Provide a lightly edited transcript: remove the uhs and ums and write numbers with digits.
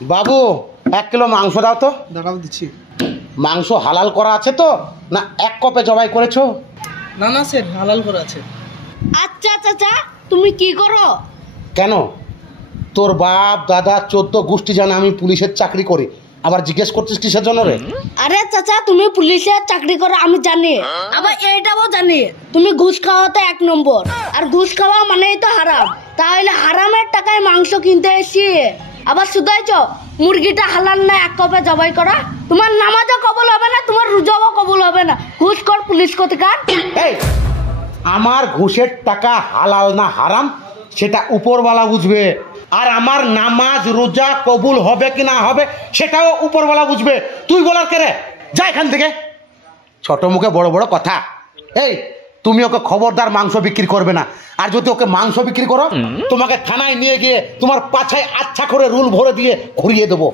বাবু 1 kilo মাংস দাও তো। দাঁড়াও দিচ্ছি। মাংস হালাল করা আছে তো, না 1 কপে জবাই করেছো? না না স্যার, হালাল করা আছে। আচ্ছা চাচা, তুমি কি করো? কেন, তোর বাপ দাদা 14 গোষ্ঠী জানে আমি পুলিশের চাকরি করি, আবার জিজ্ঞেস করছিস কিসের জন্য রে? আরে চাচা, তুমি পুলিশের চাকরি করো আমি জানি, আবার এইটাও জানি তুমি ঘুষ খাওয়া তো 1 নম্বর, আর ঘুষ খাওয়া মানেই তো হারাম। তাহলে হারামের টাকায় মাংস কিনতে এসি আবার শুধাইছ মুরগিটা হালাল না 1 কপে জবাই করা? তোমার নামাজও কবুল হবে না, তোমার রোজাও কবুল হবে না। ঘুষ কর পুলিশ কোথাকার। এই, আমার ঘুষের টাকা হালাল না হারাম সেটা উপরওয়ালা বুঝবে, আর আমার নামাজ রোজা কবুল হবে কি না হবে সেটাও উপরওয়ালা বুঝবে। তুই বলার কে রে? যা এখান থেকে, ছোট মুখে বড় বড় কথা। এই, তুমি ওকে খবরদার মাংস বিক্রি করবে না, আর যদি ওকে মাংস বিক্রি করো তোমাকে থানায় নিয়ে গিয়ে তোমার পাছায় আচ্ছা করে রুল ভরে দিয়ে ঘুরিয়ে দেবো।